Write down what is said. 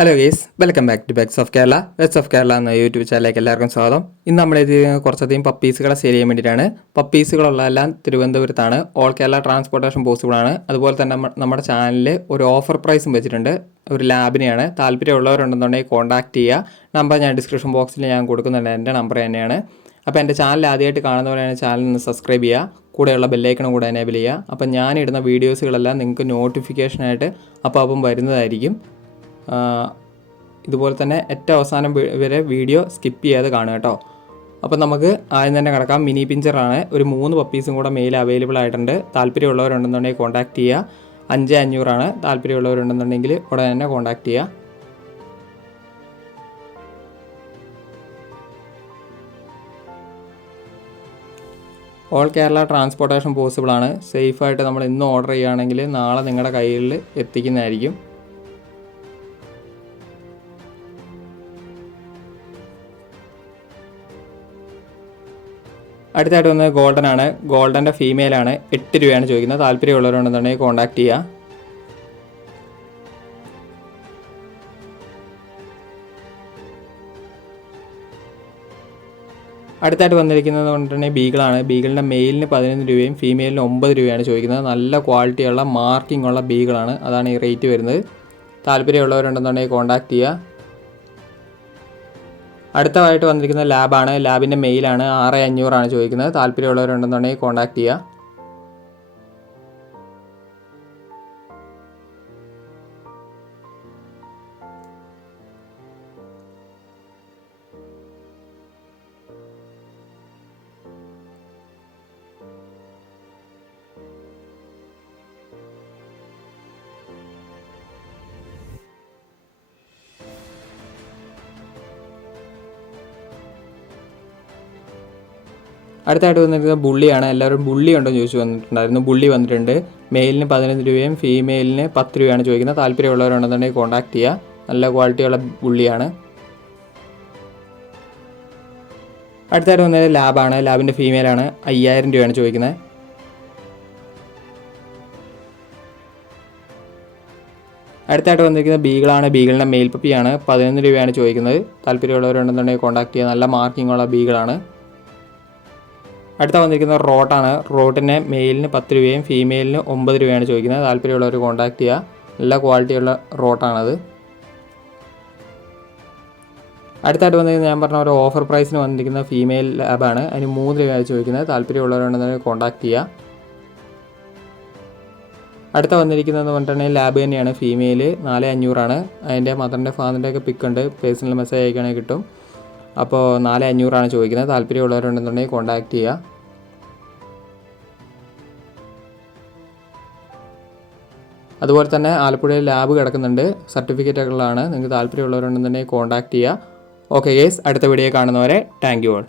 Hello guys, welcome back to Becks of Kerala. Becks of Kerala എന്ന YouTube ചാനലിലേക്ക് എല്ലാവർക്കും സ്വാഗതം. ഇന്ന് നമ്മളിത് കുറച്ചധികം പപ്പീസുകളെ സെയിൽ ചെയ്യാൻ വേണ്ടിയിട്ടാണ്. പപ്പീസുകളുള്ളതെല്ലാം തിരുവനന്തപുരത്താണ്. ഓൾ കേരള ട്രാൻസ്പോർട്ടേഷൻ പോസിബിൾ ആണ്. അതുപോലെ തന്നെ നമ്മുടെ ചാനലിൽ ഒരു ഓഫർ പ്രൈസും വെച്ചിട്ടുണ്ട്. ഒരു ലാബിനെയാണ്. താല്പര്യമുള്ളവരുണ്ടെന്നുണ്ടെങ്കിൽ കോൺടാക്ട് ചെയ്യുക. നമ്പർ ഞാൻ ഡിസ്ക്രിപ്ഷൻ ബോക്സിൽ ഞാൻ കൊടുക്കുന്നുണ്ട്. എൻ്റെ നമ്പർ തന്നെയാണ്. അപ്പോൾ എൻ്റെ ചാനൽ ആദ്യമായിട്ട് കാണുന്നവരാണ് ചാനൽ ഒന്ന് സബ്സ്ക്രൈബ് ചെയ്യുക. കൂടെയുള്ള ബെല്ലൈക്കണും കൂടെ എനേബിൾ ചെയ്യുക. അപ്പോൾ ഞാനിടുന്ന വീഡിയോസുകളെല്ലാം നിങ്ങൾക്ക് നോട്ടിഫിക്കേഷനായിട്ട് അപ്പം വരുന്നതായിരിക്കും. ഇതുപോലെ തന്നെ ഏറ്റവും അവസാനം വരെ വീഡിയോ സ്കിപ്പ് ചെയ്യാതെ കാണുക കേട്ടോ. അപ്പോൾ നമുക്ക് ആദ്യം തന്നെ കിടക്കാം. മിനി പിഞ്ചറാണ്. ഒരു 3 പപ്പീസും കൂടെ മെയിൽ അവൈലബിൾ ആയിട്ടുണ്ട്. താല്പര്യമുള്ളവരുണ്ടെന്നുണ്ടെങ്കിൽ കോൺടാക്ട് ചെയ്യുക. 5500 താല്പര്യമുള്ളവരുണ്ടെന്നുണ്ടെങ്കിൽ ഉടനെ തന്നെ കോൺടാക്ട് ചെയ്യുക. ഓൾ കേരള ട്രാൻസ്പോർട്ടേഷൻ പോസിബിൾ ആണ്. സേഫായിട്ട് നമ്മൾ ഇന്ന് ഓർഡർ ചെയ്യുകയാണെങ്കിൽ നാളെ നിങ്ങളുടെ കയ്യിൽ എത്തിക്കുന്നതായിരിക്കും. അടുത്തായിട്ട് വന്നത് ഗോൾഡൻ ആണ്. ഗോൾഡൻ്റെ ഫീമെയിലാണ്. 8 രൂപയാണ് ചോദിക്കുന്നത്. താല്പര്യമുള്ളവരുണ്ടെന്നുണ്ടെങ്കിൽ കോൺടാക്ട് ചെയ്യുക. അടുത്തായിട്ട് വന്നിരിക്കുന്നത് കൊണ്ട് തന്നെ ബീഗിളാണ്. ബീഗിളിൻ്റെ മെയിലിന് 11 രൂപയും ഫീമെയിലിന് 9 രൂപയാണ് ചോദിക്കുന്നത്. നല്ല ക്വാളിറ്റിയുള്ള മാർക്കിംഗ് ഉള്ള ബീഗിളാണ്. അതാണ് ഈ റേറ്റ് വരുന്നത്. താല്പര്യമുള്ളവരുണ്ടെന്നുണ്ടെങ്കിൽ കോൺടാക്ട് ചെയ്യുക. അടുത്തതായിട്ട് വന്നിരിക്കുന്നത് ലാബാണ്. ലാബിൻ്റെ മെയിലാണ്. 6500 ചോദിക്കുന്നത്. താല്പര്യമുള്ളവരുണ്ടെന്നുണ്ടെങ്കിൽ കോൺടാക്ട് ചെയ്യുക. അടുത്തായിട്ട് വന്നിരിക്കുന്നത് ബുള്ളിയാണ്. എല്ലാവരും ബുള്ളി ഉണ്ടെന്ന് ചോദിച്ചു വന്നിട്ടുണ്ടായിരുന്നു. ബുള്ളി വന്നിട്ടുണ്ട്. മെയിലിന് 15 രൂപയും ഫീമെയിലിന് 10 രൂപയാണ് ചോദിക്കുന്നത്. താല്പര്യമുള്ളവരുണ്ടെന്നുണ്ടെങ്കിൽ കോൺടാക്ട് ചെയ്യുക. നല്ല ക്വാളിറ്റിയുള്ള ബുള്ളിയാണ്. അടുത്തായിട്ട് വന്നത് ലാബാണ്. ലാബിൻ്റെ ഫീമെയിലാണ്. 5000 രൂപയാണ് ചോദിക്കുന്നത്. അടുത്തായിട്ട് വന്നിരിക്കുന്നത് ബീഗിളാണ്. ബീഗിളിൻ്റെ മെയിൽ പപ്പിയാണ്. 11 രൂപയാണ് ചോദിക്കുന്നത്. താല്പര്യമുള്ളവരുണ്ടെന്നുണ്ടെങ്കിൽ കോൺടാക്ട് ചെയ്യുക. നല്ല മാർക്കിംഗ് ഉള്ള ബീഗിളാണ്. അടുത്ത വന്നിരിക്കുന്നത് റോട്ടാണ്. റോട്ടിന് മെയിലിന് 10 രൂപയും ഫീമെയിലിന് 9 രൂപയാണ് ചോദിക്കുന്നത്. താല്പര്യമുള്ളവർ കോൺടാക്ട് ചെയ്യുക. നല്ല ക്വാളിറ്റിയുള്ള റോട്ടാണത്. അടുത്തായിട്ട് വന്നിരിക്കുന്നത് ഞാൻ പറഞ്ഞ ഒരു ഓഫർ പ്രൈസിന് വന്നിരിക്കുന്ന ഫീമെയിൽ ലാബാണ്. അതിന് 3 രൂപയാണ് ചോദിക്കുന്നത്. താല്പര്യമുള്ളവരുണ്ടെങ്കിൽ കോൺടാക്ട് ചെയ്യുക. അടുത്ത വന്നിരിക്കുന്നത് പറഞ്ഞിട്ടുണ്ടെങ്കിൽ ലാബ് തന്നെയാണ്. ഫീമെയിൽ 4500. അതിൻ്റെ മദറിൻ്റെ ഫാദറിൻ്റെ ഒക്കെ പിക്ക് ഉണ്ട്. പേഴ്സണൽ മെസ്സേജ് അയക്കുകയാണെങ്കിൽ കിട്ടും. അപ്പോൾ 4500 ചോദിക്കുന്നത്. താല്പര്യമുള്ളവരുണ്ടെന്നുണ്ടെങ്കിൽ കോൺടാക്ട് ചെയ്യുക. അതുപോലെ തന്നെ ആലപ്പുഴയിൽ ലാബ് കിടക്കുന്നുണ്ട്. സർട്ടിഫിക്കറ്റുകളാണ്. നിങ്ങൾക്ക് താല്പര്യമുള്ളവരുണ്ടെന്നുണ്ടെങ്കിൽ കോൺടാക്ട് ചെയ്യുക. ഓക്കെ ഗേസ്, അടുത്ത വീഡിയോ കാണുന്നവരെ താങ്ക് യു ഓൾ.